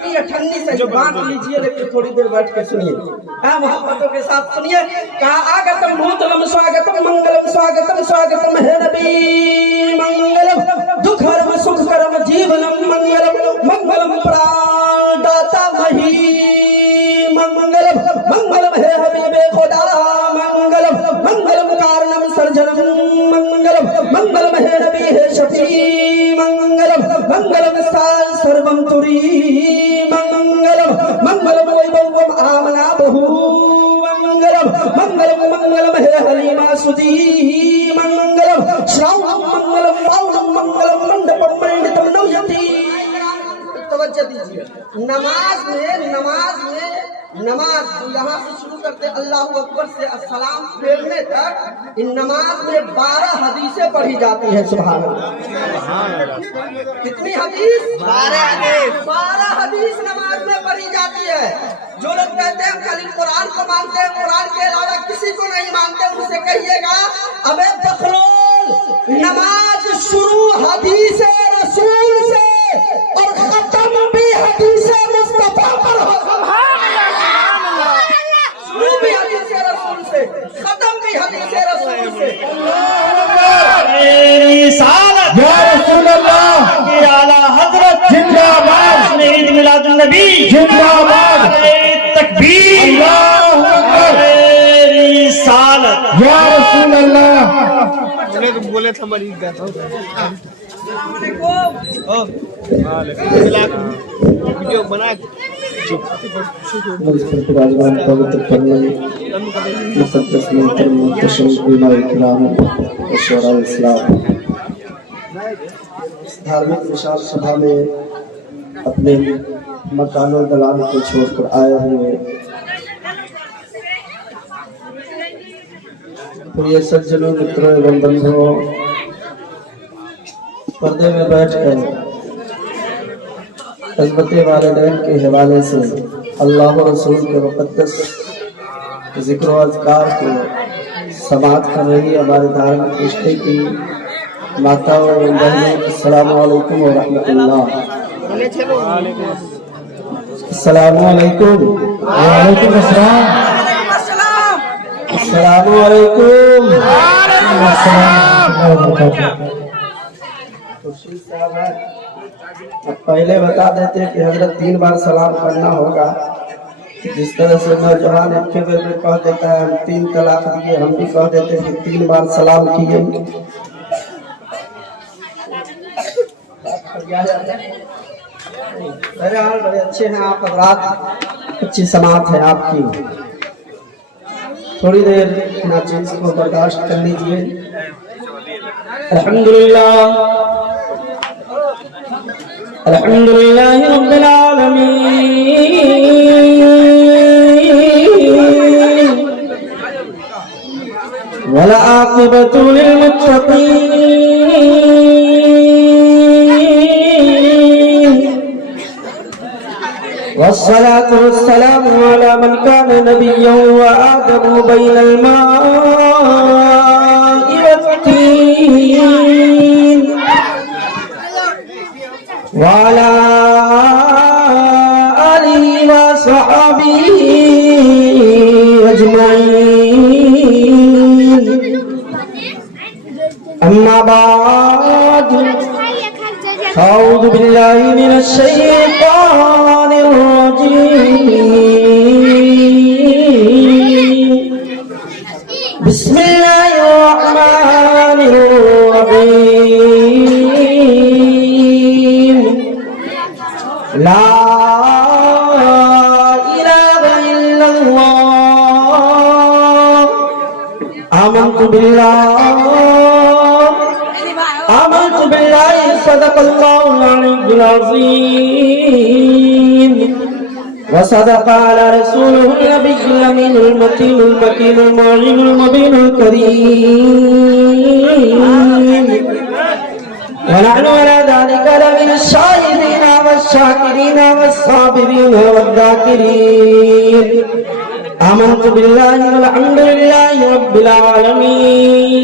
ठन्नी से बांट लीजिए, लेकिन थोड़ी देर बैठ के सुनिए, मोहब्बतों के साथ सुनिए। कहा आगतम भूतलम स्वागतम मंगलम स्वागतम स्वागतम है नबी मंगलम दुखरम सुखकरम जीवनम मंगलम मंगलम प्राणदाता मही मंगलम मंगलम है हबीबे खुदा मंगलम मंगलम कारणम सर्जनम मंगलम मंगलम है नबी है शफी मंगलम मंगलम सर्वम तुरी मंगलम मंगलम वैभवम आमना बहु मंगलम मंगलम मंगलम है हलीमा सुदी मंगलम श्रावणम मंगलम पावनम मंगलम मंडपम मंडितम नवयति। तवज्जो दीजिए, नमाज यहाँ से शुरू करते अल्लाहु अकबर से अस्सलाम फेरने तक इन नमाज में 12 हदीसें पढ़ी जाती है। सुभान अल्लाह। कितनी हदीस? 12 हदीस नमाज में पढ़ी जाती है। जो लोग कहते हैं खाली कुरान को मानते हैं, कुरान के अलावा किसी को नहीं मानते, उनसे कहिएगा अबे बखलोल, नमाज शुरू हदीस रसूल से और खत्म भी हदीस मुस्तफा पर हो। शुरू भी हदीस रसूल से, खत्म भी हदीस रसूल से। या रसूल अल्लाह की आला हजरत जिंदाबाद, ईद मिलादुन नबी जिंदाबाद, तकबीर, अल्लाहु अकबर, रिसालत, या रसूल अल्लाह। मैंने तो बोले था मरीज का था। वीडियो बना पवित्र धार्मिक विशाल सभा में अपने मकानों दलान को छोड़कर आए हुए प्रिय सज्जनों, मित्रों एवं बंधुओं, पर्दे में बैठकर अज़मते वालिदैन के हवाले से अल्लाह और रसूल के मुक़द्दस ज़िक्र व अज़कार को समाअत कर रही हमारे धार्मिक रिश्ते की माताओं एवं बहनों, अस्सलामु अलैकुम व रहमतुल्लाह। अस्सलामु अलैकुम। वालेकुम अस्सलाम। अस्सलामु अलैकुम। अब पहले बता देते कि हजरत 3 बार सलाम करना होगा। जिस तरह से नौजवान एक बेर में कह देता है हम 3 तलाक दिए, हम भी कह देते हैं कि 3 बार सलाम किए। बड़े अच्छे हैं आप हजरात, अच्छी समाअत है आपकी। थोड़ी देर नाचीज को बर्दाश्त कर लीजिए। अल्हम्दुलिल्लाह अल्हम्दुलिल्लाह रब्बिल आलमीन वल आक़िबतु लिल मुत्तक़ीन वस्सलातु वस्सलामु अला मन कान नबिय्यन व आदमु बैनल मा'i वत्तीन व अला आलिहि व सहाबिहि अजमईन। अम्मा बाद, अऊज़ु बिल्लाहि मिनश शैतानिर रजीम। बिस्मिल्लाहिर रहमानिर रहीम। ला इलाहा इल्लल्लाह। आमन्तु बिल्लाहि सदक़ल्लाहुल अलीयुल अज़ीम व सदक़ अला रसूलिहिन नबिय्यिल अमीनुल मतीनुल मकीनुल मुअल्लिमुल मुबीनुल करीम व नहनु अला ज़ालिका लमिनश शाहिदीन वश्शाकिरीन वस्साबिरीन वद्दाकिरीन। आमन्तु बिल्लाहि वल्हम्दुलिल्लाहि रब्बिल आलमीन।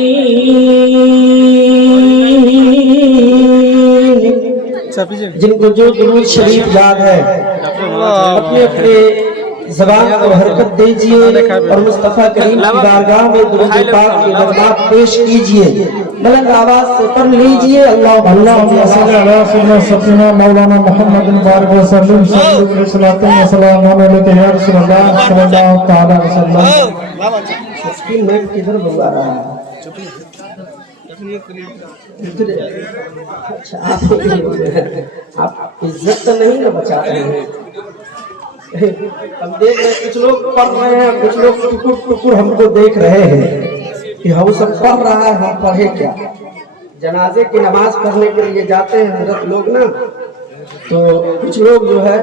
जिनको जो दुरूद शरीफ याद है अपने अपने ज़बान को हरकत दीजिए और मुस्तफ़ा करीम की बारगाह में दुरूद पाक के नगमात पेश कीजिए, बुलंद आवाज से पढ़ लीजिए। अल्लाहुम्मा सल्ली अला सय्यिदना सफीना मौलाना मुहम्मद बारिक वसल्लम सल्लल्लाहु अलैहि या रसूलल्लाह सल्लल्लाहु तआला अलैहि वसल्लम। स्क्रीन में किधर बुला रहा है? अच्छा, आप इज्जत तो नहीं ना बचा रहे हैं। हम देख रहे हैं कुछ लोग पढ़ रहे हैं, कुछ लोग टुकुर टुकुर हमको देख रहे हैं कि हम सब पढ़ रहा है, हम पढ़े क्या। जनाजे की नमाज पढ़ने के लिए जाते हैं हजरत लोग ना, तो कुछ लोग जो है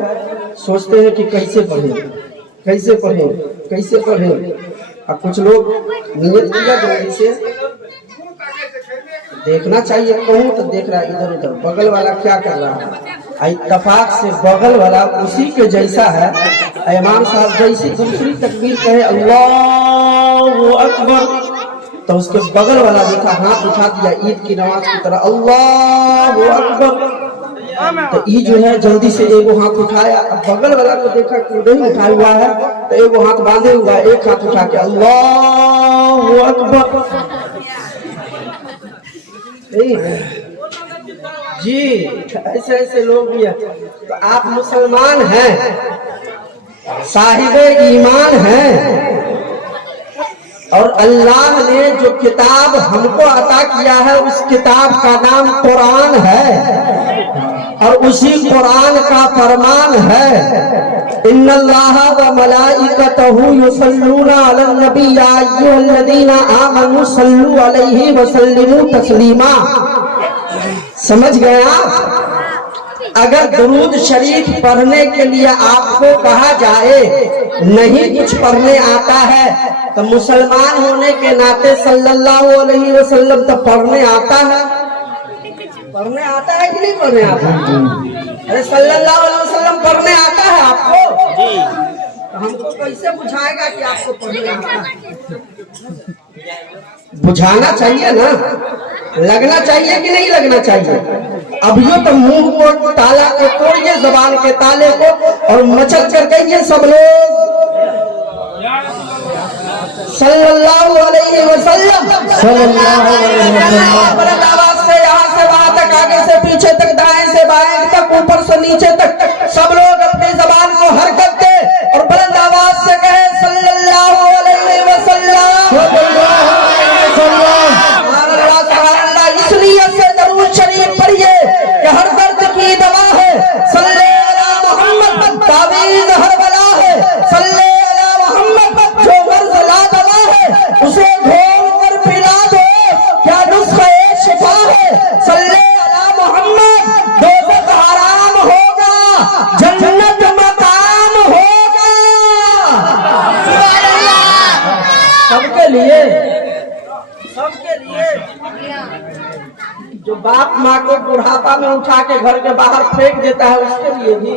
सोचते हैं कि कैसे पढ़ें कैसे पढ़ें कैसे पढ़ें, और कुछ लोग नियत किया जल्दी से देखना चाहिए, कहूँ तो देख रहा है इधर उधर, बगल वाला क्या कर रहा है। इत्तफाक से बगल वाला उसी के जैसा है। इमाम साहब जैसी दूसरी तकबीर कहे अल्लाहु अकबर, तो उसके बगल वाला देखा हाथ उठा दिया ईद की नमाज की तरह अल्लाहु अकबर, तो ये जो है जल्दी से एगो हाथ उठाया, बगल वाला को देखा कि नहीं उठाया हुआ है तो एगो हाथ बांधे हुआ, एक हाथ उठा के अल्लाहु अकबर। जी ऐसे ऐसे लोग भी हैं। तो आप मुसलमान हैं, साहिब ईमान हैं, और अल्लाह ने जो किताब हमको अता किया है उस किताब का नाम कुरान है, और उसी कुरान का फरमान है इन्नल्लाह व मलाइकतहु युसल्लूना अलन नबी या अय्युहल्लज़ीना आमनू सल्लू अलैहि व सल्लिमू तस्लीमा। समझ गए आप? अगर दुरूद शरीफ पढ़ने के लिए आपको कहा जाए नहीं कुछ पढ़ने आता है तो मुसलमान होने के नाते सल्लल्लाहु अलैहि वसल्लम तो पढ़ने आता है। पढ़ने आता है कि नहीं पढ़ने आता? अरे सल्लल्लाहु अलैहि वसल्लम पढ़ने आता है आपको? तो हमको कैसे बुझाएगा कि आपको पढ़ने आता है? बुझाना चाहिए ना, लगना चाहिए कि नहीं लगना चाहिए? अभियो तो मुंह को ताला को तोड़िए, जबान के ताले को, और मचल कर कहिए सब लोग सल्लल्लाहु अलैहि वसल्लम। सल्लल्लाहु अलैहि वसल्लम। आवाज से यहाँ से वहां तक, आगे से पीछे तक, दाएं से बाएं तक, ऊपर से नीचे तक सब लोग अपनी जबान को हरकत दे और बुलंद आवाज से कहे सल्लल्लाहु अलैहि वसल्लम। इसलिए से दरूद शरीफ पढ़िए कि हर दर्द की दवा है, सल्ले अला मोहम्मद, तावीज़ हर बला है, सल्ले अला मोहम्मद, जो मर्ज़ ला दवा है उसे घोल कर पिला दो, क्या नुस्ख़ा शिफा है, सल्ले अला मोहम्मद, दोज़ख हराम होगा, जन्नत मकाम होगा। सबके लिए, सबके लिए। जो बाप माँ को बुढ़ापा में उठा के घर के बाहर फेंक देता है उसके लिए भी,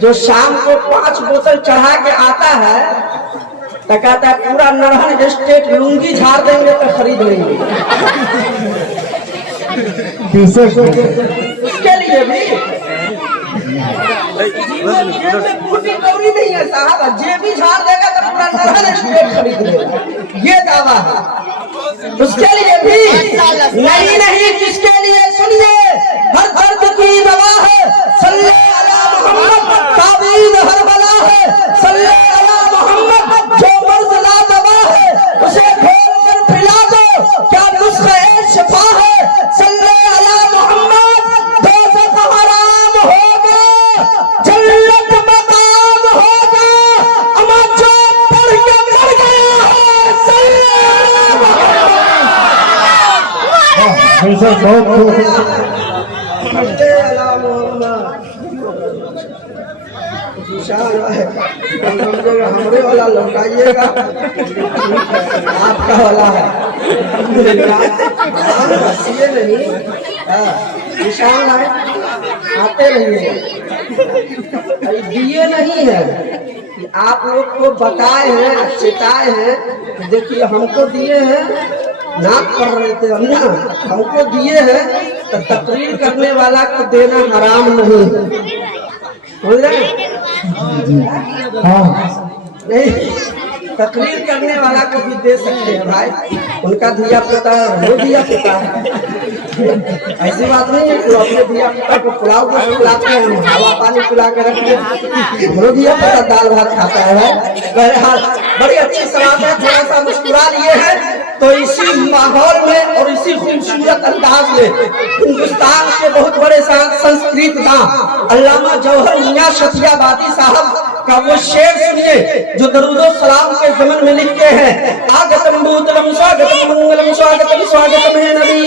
जो शाम को 5 बोतल चढ़ा के आता है तो कहता है पूरा नरहन स्टेट लुंगी झाड़ देंगे तो खरीद लेंगे, उसके लिए भी। कौड़ी नहीं है साहब, जे भी झाड़ देगा तो पूरा नरहन स्टेट खरीद लेगा, ये दावा है। उसके लिए भी नहीं नहीं, किसके लिए? सुनिए, हर दर्द की दवा है, सल्ले अला मोहम्मद, तावीज़ हर बला है, सल्ले अला मोहम्मद, जो मर्ज़ ला दवा है उसे घोल कर पिला दो, क्या नुस्ख़ा शिफा है, सल्ले अला मोहम्मद, दोज़ख हराम होगा, जन्नत मकाम होगा। अमा जो पढ़ के मर गया है सल्ले बहुत हमरे वाला लौटाइएगा, आपका वाला है नहीं, निशान है, आते रहिए। दिए नहीं है कि आप लोग को बताए हैं, चिताए हैं, देखिए हमको दिए हैं, नाक पढ़ रहे थे हम ना, हमको दिए हैं तो तकरीर करने वाला को देना हराम नहीं, समझ रहे हैं? हाँ नहीं, तकरीर करने वाला को भी दे सकते हैं भाई, उनका धिया पुता वो धिया पुता है, ऐसी बात नहीं है कि अपने धिया पुता को पुलाव को खिलाते हैं, हवा पानी पिला के रखते हैं, वो धिया पुता दाल भात खाता है भाई। बहरहाल बड़ी अच्छी सलाह है, थोड़ा सा मुस्कुरा लिए हैं तो इसी माहौल में और इसी खूबसूरत अंदाज में हिंदुस्तान के बहुत बड़े संस्कृत दां अल्लामा जौहर मियां शफियाबादी साहब का वो शेर सुनिए जो दरूदो सलाम के ज़मन में लिखते हैं। आगतम भूतलम स्वागतम मंगलम स्वागतम स्वागतम है नबी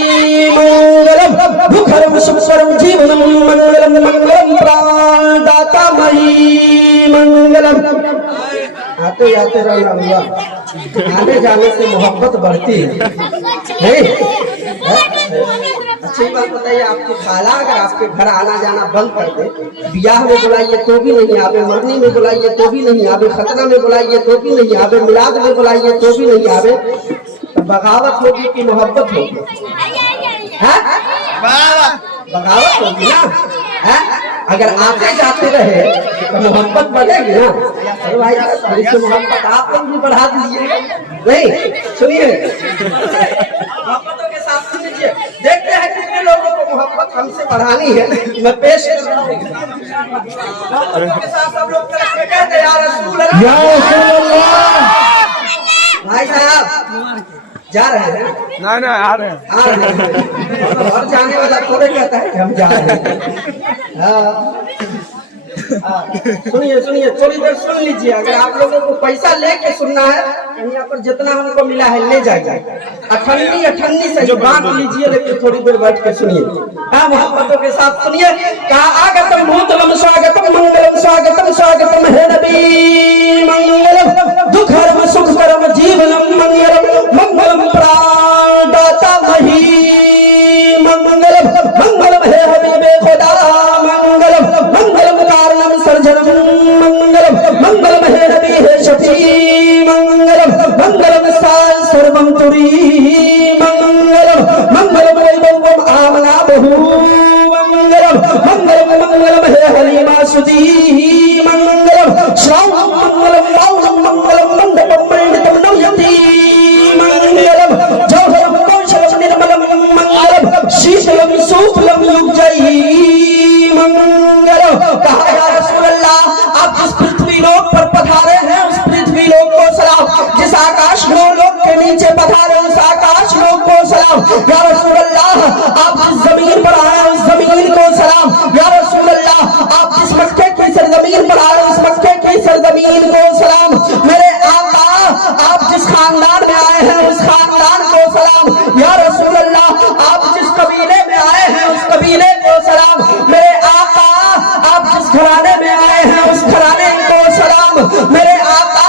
मंगलम भूखरम सुखरम जीवनम मंगलम मंगलम प्राणदाता मही मंगलम। आते जाते रहना हुआ, आने जाने से मोहब्बत बढ़ती है नहीं? अच्छी बात बताइए, आपकी खाला अगर आपके घर आना जाना बंद कर दे, ब्याह में बुलाइए तो भी नहीं आवे, मरनी में बुलाइए तो भी नहीं आवे, खतना में बुलाइए तो भी नहीं आवे, मिलाद में बुलाइए तो भी नहीं आवे, तो बगावत होगी कि मोहब्बत होगी? बगावत होगी ना? अगर आते जाते रहे तो मोहब्बत बढ़ेगी ना? अरे भाई थोड़ी सी मोहब्बत आप लोग भी बढ़ा दीजिए, नहीं? सुनिए, मोहब्बतों के साथ सुनिए, देखते हैं कितने लोगों को मोहब्बत हमसे बढ़ानी है। मैं पेश कर रहा हूं, मोहब्बतों के साथ सब लोग कहते हैं या रसूल अल्लाह। भाई साहब जा रहे हैं? नहीं नहीं आ रहे हैं। और जाने वाला थोड़े कहता है कि हम जा रहे हैं। सुनिए सुनिए, थोड़ी देर सुन लीजिए। अगर आप लोगों को पैसा लेके सुनना है, यहाँ पर जितना हमको मिला है ले जाइए, अठन्नी से बांट लीजिए, लेकिन थोड़ी देर बैठ के सुनिए। हाँ, मोहब्बतों के साथ सुनिए। कहा आगतम भूतलम स्वागतम मंगलम स्वागतम स्वागतम है नबी मंगलम दुखरम सुखकरम जीवनम मंगलम मंगलम प्राणदाता मही मंगलम मंगलम है हबीबे खुदा मंगलम मंगलम कारणम सर्जनम मंगलम मंगलम है नबी है शफी मंगलम मंगलम साल सर्वम तुरी मंगलम मंगलम वैभवम आमना बहु मंगलम मंगलम मंगलम है हलीमा सुदी मंगलम श्रावणम मंगलम बाउलम मंगलम मंडपम मंडितम नवयति मंगलम जौहरम कौशलम निर्मलम मंगलम शीतलम सूफलम युगजयी मंगलम। कहा या रसूल अल्लाह, आप जिस पृथ्वी लोक पर पधारे हैं उस पृथ्वी लोक को सलाम, जिस आकाश लोक के नीचे पधारे उस आकाश लोक को सलाम। या रसूल अल्लाह, आप जिस जमीन पर आए उस जमीन को सलाम। या रसूल अल्लाह, आप जिस मक्के की सरजमीन पर आए उस मक्के की सरजमीन को सलाम। मेरे आका, आप जिस खानदान में आए हैं उस खानदान को सलाम। या रसूल अल्लाह, आप जिस कबीले में आए हैं उस कबीले को सलाम। मेरे आका, आप जिस घराने में आए हैं उस घराने को सलाम। मेरे आका,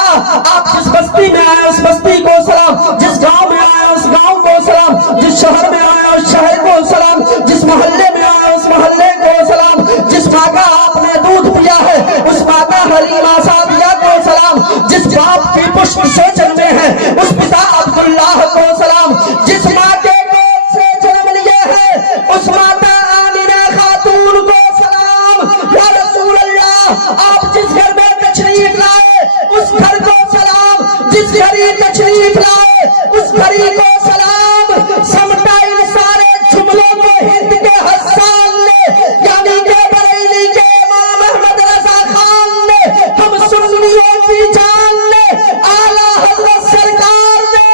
आप जिस बस्ती में आए उस बस्ती को सलाम, जिस गांव में आए उस गांव को सलाम, जिस शहर में आए उस शहर को सलाम, जिस मोहल्ले में आए उस मोहल्ले को सलाम, जिस माँ का आपने दूध पिया है उस माँ का हलीमा सादिया को सलाम, जिस बाप की पुष्प से जन्मे हैं उस पिता अब्दुल्लाह को सलाम, जिस माँ के गोद से जन्म लिए हैं उस माता आमिना खातून को सलाम। या रसूल अल्लाह, आप जिस घर में तशरीफ लाए उस घर को सलाम, जिस घड़ी तशरीफ लाए उस घड़ी को सलाम। समटा इन सारे जुमलों को हिंद के हसन ने, यानी के बरेली के इमाम अहमद रजा खान ने, हम सुन्नियों की जान ने, आला हज़रत सरकार ने,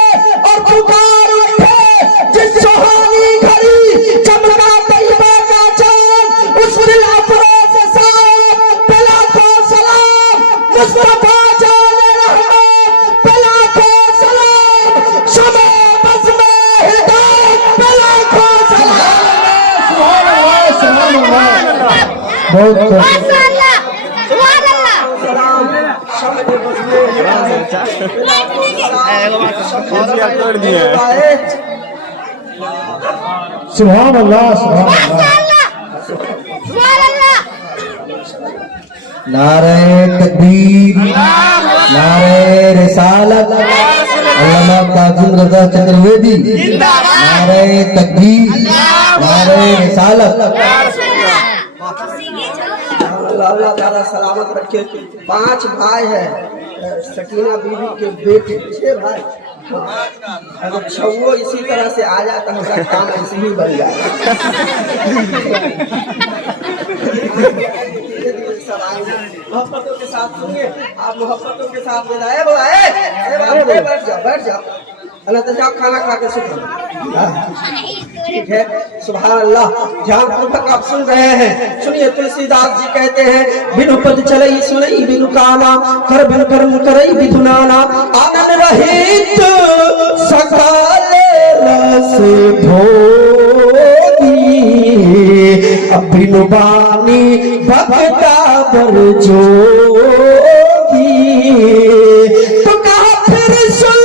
और पुकार उठे जिस सुहानी घड़ी चमका तैयबा का चांद उस दिल अफरोज साहब पे लाखों सलाम। मुस्तफा जाने रहमत पे लाखों सलाम। शमे बज़्मे हिदायत पे लाखों सलाम। बहुत माशाअल्लाह, सुभान अल्लाह। कर दिए सुभान अल्लाह सुभान अल्लाह। माशाअल्लाह, सुभान अल्लाह। नारे तकबीर, नारे रिसालत, अल्लामा कासिम रज़ा चतुर्वेदी, नारे तकबीर, नारे रिसालत अल्लाह ताला सलामत रखे। 5 भाई है, सकीना बीवी के बेटे 6 भाई। अगर 6 इसी तरह से आ जाए तो हमारा काम ऐसे ही बन जाए। मोहब्बतों के साथ सुनिए, आप मोहब्बतों के साथ मिलाए बैठ जाओ बैठ जाओ। अल्लाह तो जाओ खाना खा के सुनो। ठीक है, सुभान अल्लाह। ध्यान पूर्वक आप सुन रहे हैं, सुनिए। तुलसीदास जी कहते हैं, बिनु पद चलई सुनई बिनु काना, कर बिन कर्म करई विधुनाना, आनंद रहित सकाल रस भोगी, बिनु बानी भक्ता बर जोगी। तो कहा फिर सुन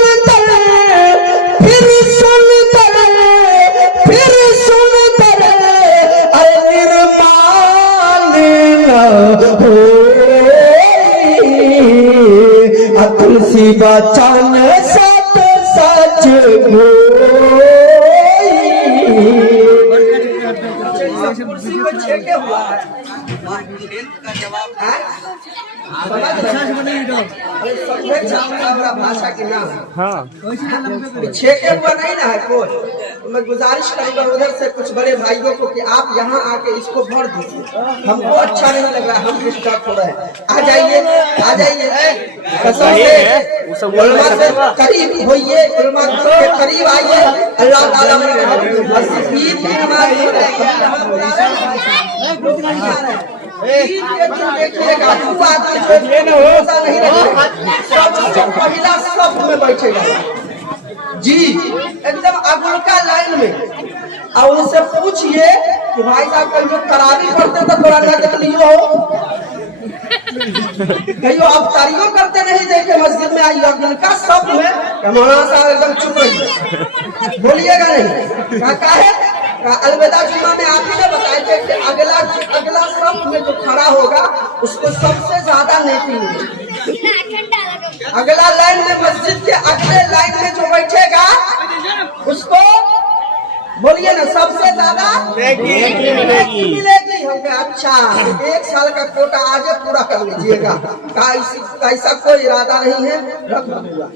तुलसी बचन सत सच कुर्सी पे छेके हुआ है। भाषा के नाम छेके हुआ नहीं ना है कोई। तो मैं गुजारिश करूंगा उधर से कुछ बड़े भाइयों को कि आप यहाँ आके इसको भर दीजिए। हमको अच्छा नहीं लग रहा, हम डिस्टर्ब हो रहे हैं। आ जाइए आ जाइए, कसम से उलमा से करीब होइए, उलमा के करीब आइए। अल्लाह ताला ईद की नमाज देखिएगा, महिला सब में बैठेगा जी, एकदम अगुलका लाइन में। और उनसे पूछिए कि भाई साहब कहीं जो तरावी पढ़ते तो थोड़ा नजर लियो हो, कहीं अवतारियों करते नहीं देखे मस्जिद में आई। अगुलका सब में मौलाना साहब एकदम चुप रहिए, बोलिएगा नहीं। क्या है अलविदा जुमा में आप ही ने बताए थे कि अगला सब में जो खड़ा होगा उसको सबसे ज्यादा नेकी मिलेगी। अगला लाइन में मस्जिद के अगले लाइन में जो बैठेगा उसको बोलिए ना सबसे ज्यादा मिलेगी। हम कहे अच्छा 1 साल का कोटा आगे पूरा कर लीजिएगा। ऐसा कोई इरादा नहीं है, रख दूंगा।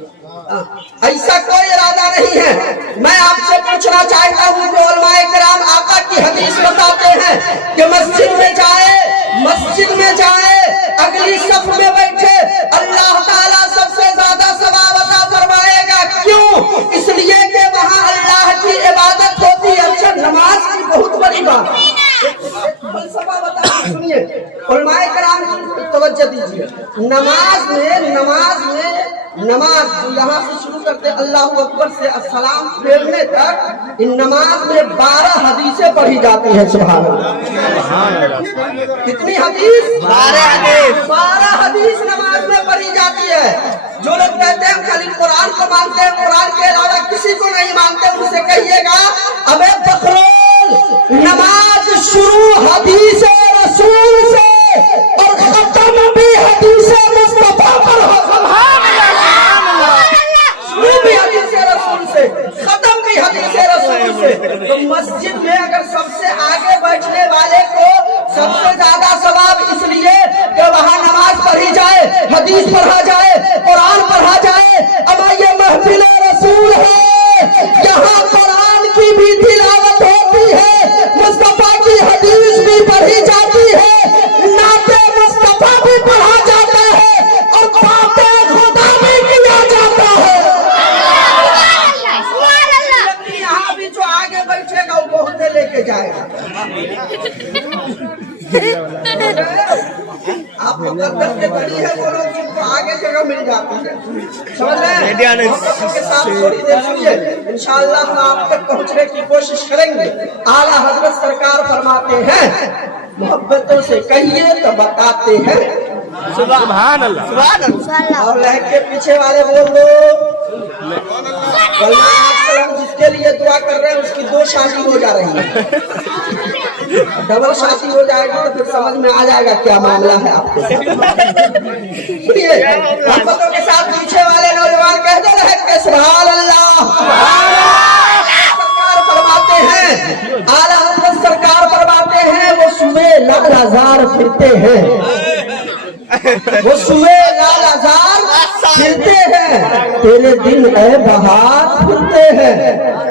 ऐसा कोई इरादा नहीं है। मैं आपसे पूछना चाहता हूँ कि उलमाए किराम आका की हदीस बताते हैं कि मस्जिद में जाए अगली सफ में बैठे, अल्लाह ताला सबसे ज्यादा सवाब अता फरमाएगा। क्यों? इसलिए कि वहाँ अल्लाह की इबादत होती है। अच्छा, नमाज की बहुत बड़ी बात फलसफा बता सुनिए, उलमाए किराम तवज्जो दीजिए। नमाज यहाँ से शुरू करते अल्लाह अकबर से अस्सलाम फेरने तक इन नमाज में 12 हदीसें पढ़ी जाती है। सुभान अल्लाह। कितनी हदीस? 12 हदीस नमाज में पढ़ी जाती है। जो लोग कहते हैं खाली कुरान को मानते हैं, कुरान के अलावा किसी को नहीं मानते, उनसे कहिएगा अबे बखरोल, नमाज शुरू हदीस रसूल से और खत्म भी हदीस मुस्तफा पर हो। शुरू भी हदीस रसूल से, खत्म भी हदीस रसूल से। तो मस्जिद में अगर सबसे आगे बैठने वाले को सबसे ज्यादा सवाब इसलिए कि वहाँ नमाज पढ़ी जाए, हदीस पढ़ा जाए, कुरान पढ़ा जाए। अब ये महफिल रसूल है, यहाँ कुरान की भी तिलावत होती है, मुस्तफा की हदीस भी पढ़ी जाती है, नाते मुस्तफा भी पढ़ा जाता है और बातें खुदा भी किया जाता है। यहाँ भी जो आगे बैठेगा वो बहुत लेके जाएगा। आप मुकद्दर के बड़ी है, वो लोग जिनको आगे जगह मिल जाती है। समझ रहे हैं? के साथ थोड़ी देर सुनिए, इंशाअल्लाह हम आप तक पहुंचने की कोशिश करेंगे। आला हजरत सरकार फरमाते हैं, मोहब्बतों से कहिए तो बताते हैं। सुभान अल्लाह। और लहक के पीछे वाले बोल दो जिसके लिए दुआ कर रहे हैं उसकी 2 शादी हो जा रही है। डबल शादी हो जाएगी तो फिर समझ में आ जाएगा क्या मामला है आपके। सुनिए, मोहब्बतों के साथ पीछे वाले नौजवान कहते रहे सुभान अल्लाह। सरकार फरमाते हैं, आला हज़रत सरकार फरमाते हैं वो सुबह लाल हजार फिरते हैं, वो सुबह लाल हजार फिरते हैं, तेरे दिन ए बहार फिरते हैं,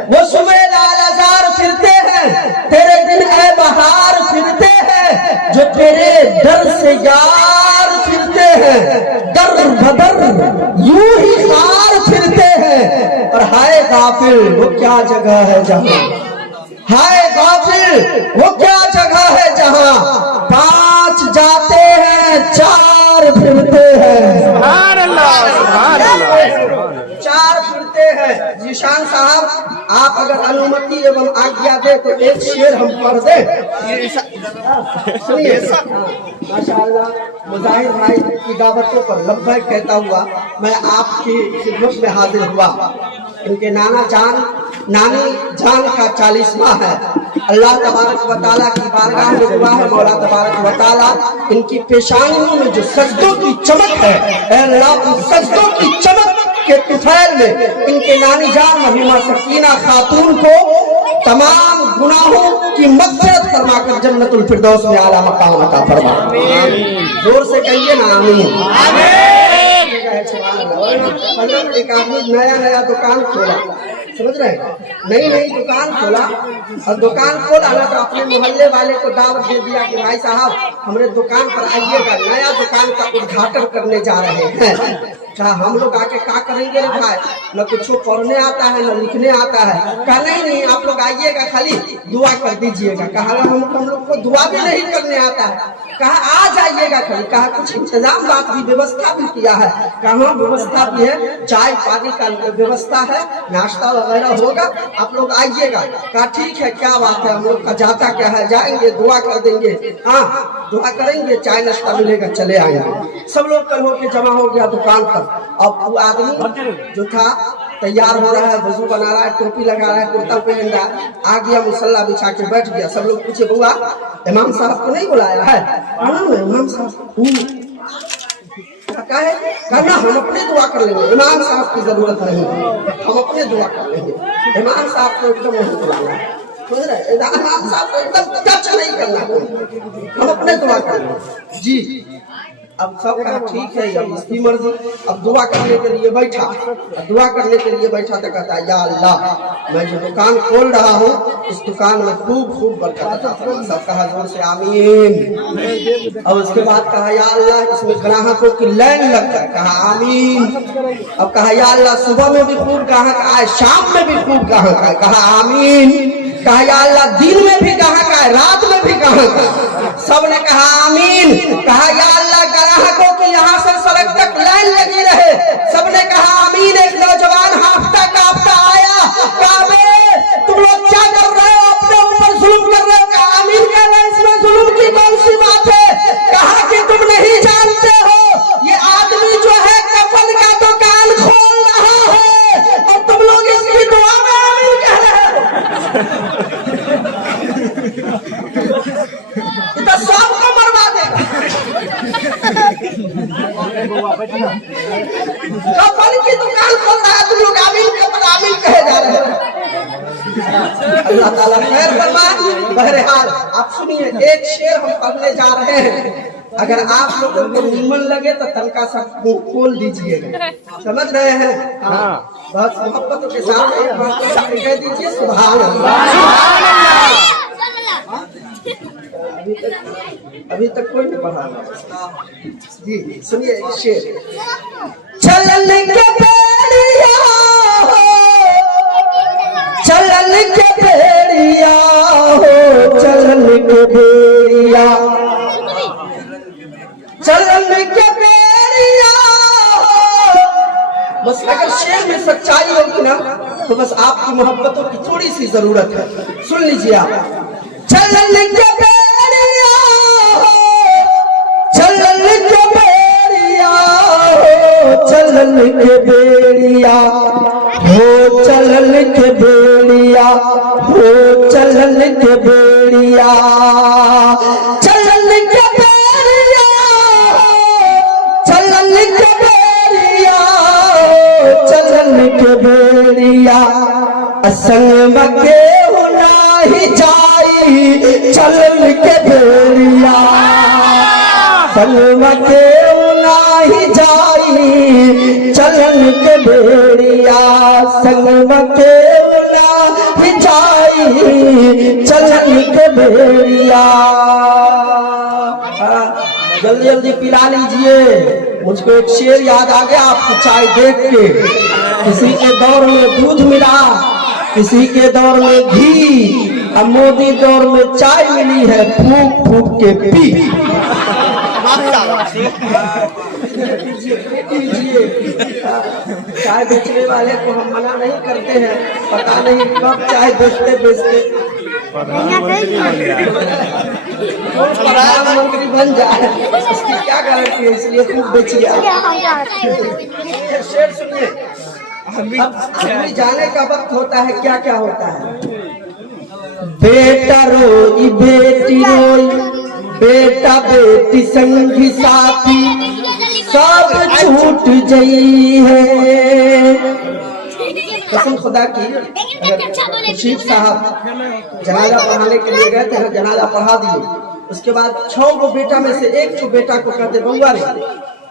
वो सुबह लाल हजार फिरते हैं, तेरे दिन ए बहार फिरते हैं, जो तेरे दर से यार फिरते हैं, दर बदर यूं ही खार फिरते हैं। और हाय गाफिल वो क्या जगह है जहां, हाय गाफिल वो क्या जगह है जहां 5 जाते हैं 4 फिरते हैं, सुभान अल्लाह, सुभान अल्लाह। 4 फिरते हैं। जीशान साहब आप अगर अनुमति एवं आज्ञा दे तो एक शेर हम पढ़ दें। सुनिए माशाअल्लाह मुजाहिर भाई की दावतों पर लब्बैक कहता हुआ मैं आपकी खिदमत में हाजिर हुआ। इनके नाना जान नानी जान का 40वां है। अल्लाह तबारक व तआला की बारगाह में दुआ है, मौला तबारक व तआला इनकी पेशानियों में जो सजदों की चमक है, ऐ अल्लाह उन सजदों की चमक के तुफैल में इनके नानी जान मरहुमा सकीना खातून को तमाम गुनाहों की मग़फ़िरत फरमाकर जन्नतुल फिरदौस में आला मकाम अता फरमा। जोर से कहिए ना आमीन। एक आदमी नया दुकान खोला, समझ रहे हैं, नई दुकान खोला और दुकान खोला ना तो अपने मोहल्ले वाले को दावत दे दिया कि भाई साहब हमारे दुकान पर आइएगा, नया दुकान का उद्घाटन करने जा रहे हैं। कहा हम लोग आके क्या करेंगे रे भाई, न कुछ पढ़ने आता है न लिखने आता है। कहा नहीं आप लोग आइएगा खाली दुआ कर दीजिएगा। कहा हम लोग को दुआ भी नहीं करने आता है। कहा आ जाइएगा खाली। कहा कुछ इंतजाम बात भी व्यवस्था भी किया है। कहा व्यवस्था भी है, चाय पानी का व्यवस्था है, नाश्ता वगैरह होगा, आप लोग आइएगा। कहा ठीक है क्या बात है, हम लोग का जाता क्या है, जाएंगे दुआ कर देंगे, हाँ दुआ करेंगे, चाय नाश्ता मिलेगा चले आएंगे। सब लोग कल होके जमा हो गया दुकान पर। अब वो आदमी जो था तैयार हो रहा है, वजू बना रहा है, टोपी लगा रहा है, कुर्ता पहन रहा है, आ गया मुसल्ला बिछा के बैठ गया। सब लोग पूछे बुआ इमाम साहब को नहीं बुलाया है? इमाम साहब क्या है करना, हम अपने दुआ कर लेंगे, इमाम साहब की जरूरत नहीं, हम अपने दुआ कर लेंगे। इमाम साहब को एकदम नहीं बुलाना, समझ रहे, इमाम साहब को एकदम टच नहीं करना, हम अपने दुआ कर लेंगे जी। अब सब कहा ठीक है अब इसकी मर्जी। अब दुआ करने के लिए बैठा, दुआ करने के लिए बैठा तो कहता या अल्लाह मैं जो दुकान खोल रहा हूँ इस दुकान में खूब बरकत अता फरमा। सब कहा जोर से आमीन। और उसके बाद कहा या अल्लाह इसमें ग्राहकों की लाइन लग जाए, कहा आमीन। अब कहा या अल्लाह सुबह में भी खूब ग्राहक आए, शाम में भी खूब ग्राहक आए, कहा आमीन। कहा या अल्लाह दिन में भी ग्राहक आए, रात में भी ग्राहक आए, सबने कहा आमीन। कहा या अल्लाह ग्राहकों की यहाँ से सड़क तक लाइन लगी रहे, सबने कहा आमीन। एक नौजवान हाफता कांपता आया, कहा तुम लोग क्या कर रहे हो, अपने ऊपर जुल्म कर रहे हो? कहा आमीन कह रहे, इसमें जुल्म की कौन सी बात है? कहा कि तुम नहीं जानते हो ये आदमी जो है कफन का दुकान खोल रहा है और तुम लोग इसकी दुआ में आमीन कह रहे हो। तो सबको मरवा देगा, कफन की दुकान खोल रहा है, तुम लोग आमीन कहे जा रहे हैं। अल्लाह ताला खैर फरमाए। बहरहाल आप सुनिए, एक शेर हम पढ़ने जा रहे हैं, अगर आप लोगों को निमन लगे तो तनका सब खोल दीजिएगा, समझ रहे हैं? हाँ बस मोहब्बत के साथ एक बार कह दीजिए सुभान अल्लाह। अभी तक कोई नहीं पढ़ा जी। सुनिए एक शेर। चलन के बेड़िया हो, चलन के बेड़िया हो, चलन के बेड़िया, चलन के बेड़िया हो। बस अगर शेर में सच्चाई होगी ना तो बस आपकी मोहब्बतों की थोड़ी सी जरूरत है। सुन लीजिए आप। चलन के बेड़िया हो, चलन के बेड़िया हो, चलन के बेड़िया हो, चलन के बेड़िया हो, चलन के बेड़िया, चलन के बेड़िया हो, चलन के बेड़िया हो, चलन के बेड़िया, असंग मके होना नाही जाई चलन के भेड़िया संगम के नाही जाई चलन के भेड़िया संगम के नाही जाई चलन के भेड़िया। जल्दी जल्दी पिला लीजिए। मुझको एक शेर याद आ गया आपकी चाय देख के। किसी के दौर में दूध मिला, किसी के दौर में घी, अब मोदी दौर में चाय मिली है, फूक फूक के पी। चाय बेचने वाले को हम मना नहीं करते हैं, पता नहीं कब चाय बेचते बेचते प्रधानमंत्री बन जाए, इसकी क्या गारंटी है, इसलिए खूब बेचिए। शेर सुनिए। अब आदमी जाने का वक्त होता है, क्या क्या होता है। बेटा रोई बेटी रोई, बेटा बेटी संगी साथी सब छूट गई है। कसम खुदा की, शीख साहब जनाजा पढ़ाने के लिए गए थे, जनाजा पढ़ा दिए। उसके बाद 6 गो बेटा में से एक बेटा को कहते बउआ रे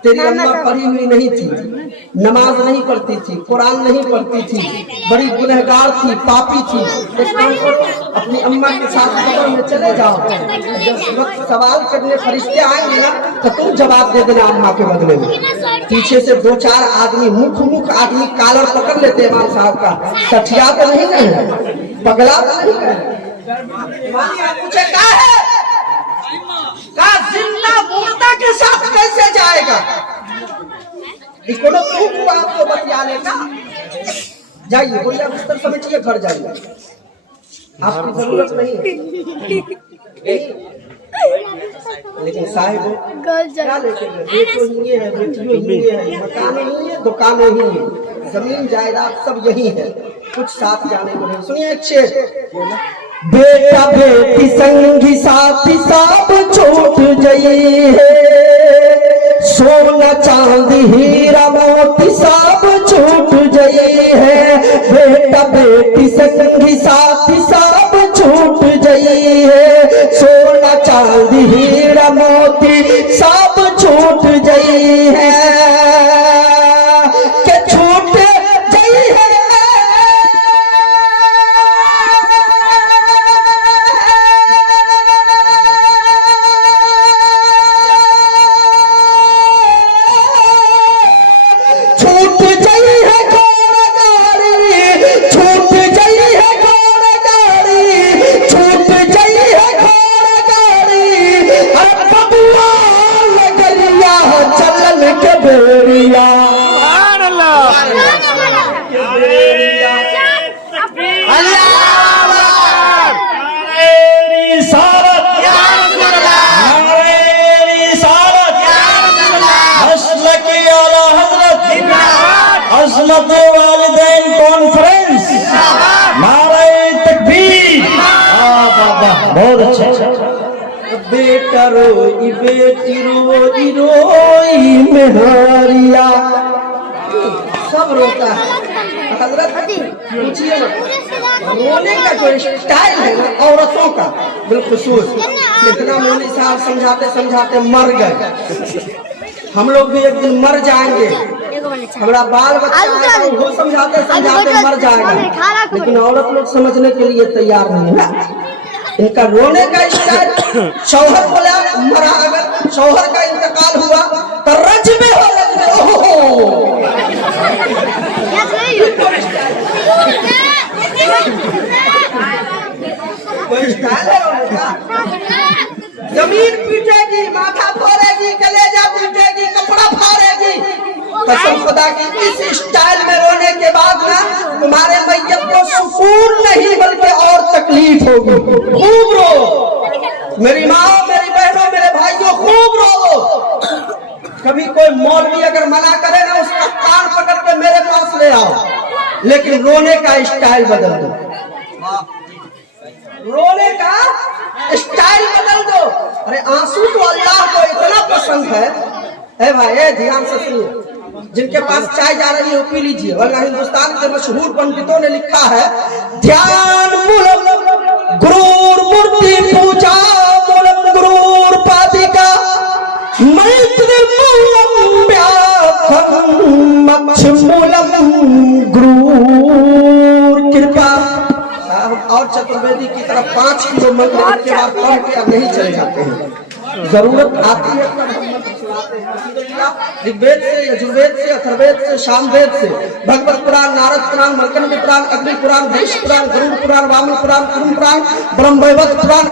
तेरी अम्मा पढ़ी हुई नहीं थी, नमाज नहीं पढ़ती थी, कुरान नहीं पढ़ती थी, बड़ी गुनहगार थी, पापी थी। एक काम करो, अपनी अम्मा के साथ कब्र में चले जाओ, जब वक्त सवाल करने फरिश्ते आएंगे ना तो तुम जवाब दे देना अम्मा के बदले में। पीछे से 2-4 आदमी मुख आदमी कालर पकड़ लेते इमाम साहब का, सठिया तो नहीं गए, पगला तो नहीं गए। पूछे क्या है, का जिंदा मुर्दा के साथ कैसे जाएगा, इसको आपको बतियाने का। जाइए बोलिए, बिस्तर समेटिए, घर जाइए, आपकी जरूरत नहीं है। लेकिन साहिब क्या लेके गए, बेटो ही है, बेटियों ही है, मकान ही है, दुकानें ही है, जमीन जायदाद सब यही है, कुछ साथ जाने को नहीं। सुनिए एक शेर। बेटा बेटी संगी साथी सब छूट गई है, सोना चांदी हीरा मोती सब छूट गई है। बेटा बेटी संगी साथी सब छूट गई है, सोना चांदी हीरा मोती सब छूट गई है, के छूट गई है। वालिदैन कॉन्फ्रेंस, नारे तकबीर, बहुत अच्छा। बेटा रोई बेटी रोई रोई मेहरिया, सब रोता है। हजरत पूछिए रोने का जो स्टाइल है ना औरतों का बिलखुसूस, इतना मौलवी साहब समझाते समझाते मर गए। हम लोग भी एक दिन मर जाएंगे, हमारा बाल बच्चा है वो समझाते समझाते मर जाएगा, लेकिन औरत लोग समझने के लिए तैयार नहीं है। इनका रोने का स्टाइल, शौहर बोला मरा, अगर शौहर का इंतकाल हुआ तो रज में हो, रज में ओहो कोई स्टाइल है रोने का। जमीन पीटेगी, माथा फोड़ेगी, कलेजा पीटेगी, कपड़ा फाड़ेगी। कसम खुदा की, इस स्टाइल में रोने के बाद ना तुम्हारे मैयत को सुकून नहीं बल्कि और तकलीफ होगी। खूब रो मेरी माँ, मेरी बहनों, मेरे भाइयों, खूब रो। कभी कोई मौलवी अगर मना करे ना उसका कान पकड़ के मेरे पास ले आओ, लेकिन रोने का स्टाइल बदल दो, रोने का स्टाइल बदल दो। अरे आंसू तो अल्लाह को इतना पसंद है भाई, ध्यान से सुनिए। जिनके पास चाय जा रही है पी लीजिए, वरना हिंदुस्तान के मशहूर पंडितों ने लिखा है ध्यान मूलम गुरुर मूर्ति पूजा मूलम गुरुर पादिका मैत्री मूलम व्याघ्रम मक्षमूलम गुरुर कृपा। और चतुर्वेदी की तरफ 5 किलो मंत्र के बाद पढ़ के अब नहीं चले जाते हैं, जरूरत आती है तब हम मंत्र सुनाते हैं। ऋग्वेद से, यजुर्वेद से, अथर्ववेद से, सामवेद से, भगवत पुराण, नारद पुराण, मर्कंड पुराण, अग्नि पुराण, वैश्य पुराण, गरुड़ पुराण, वामन पुराण, कुरुम पुराण, ब्रह्मवैवर्त पुराण।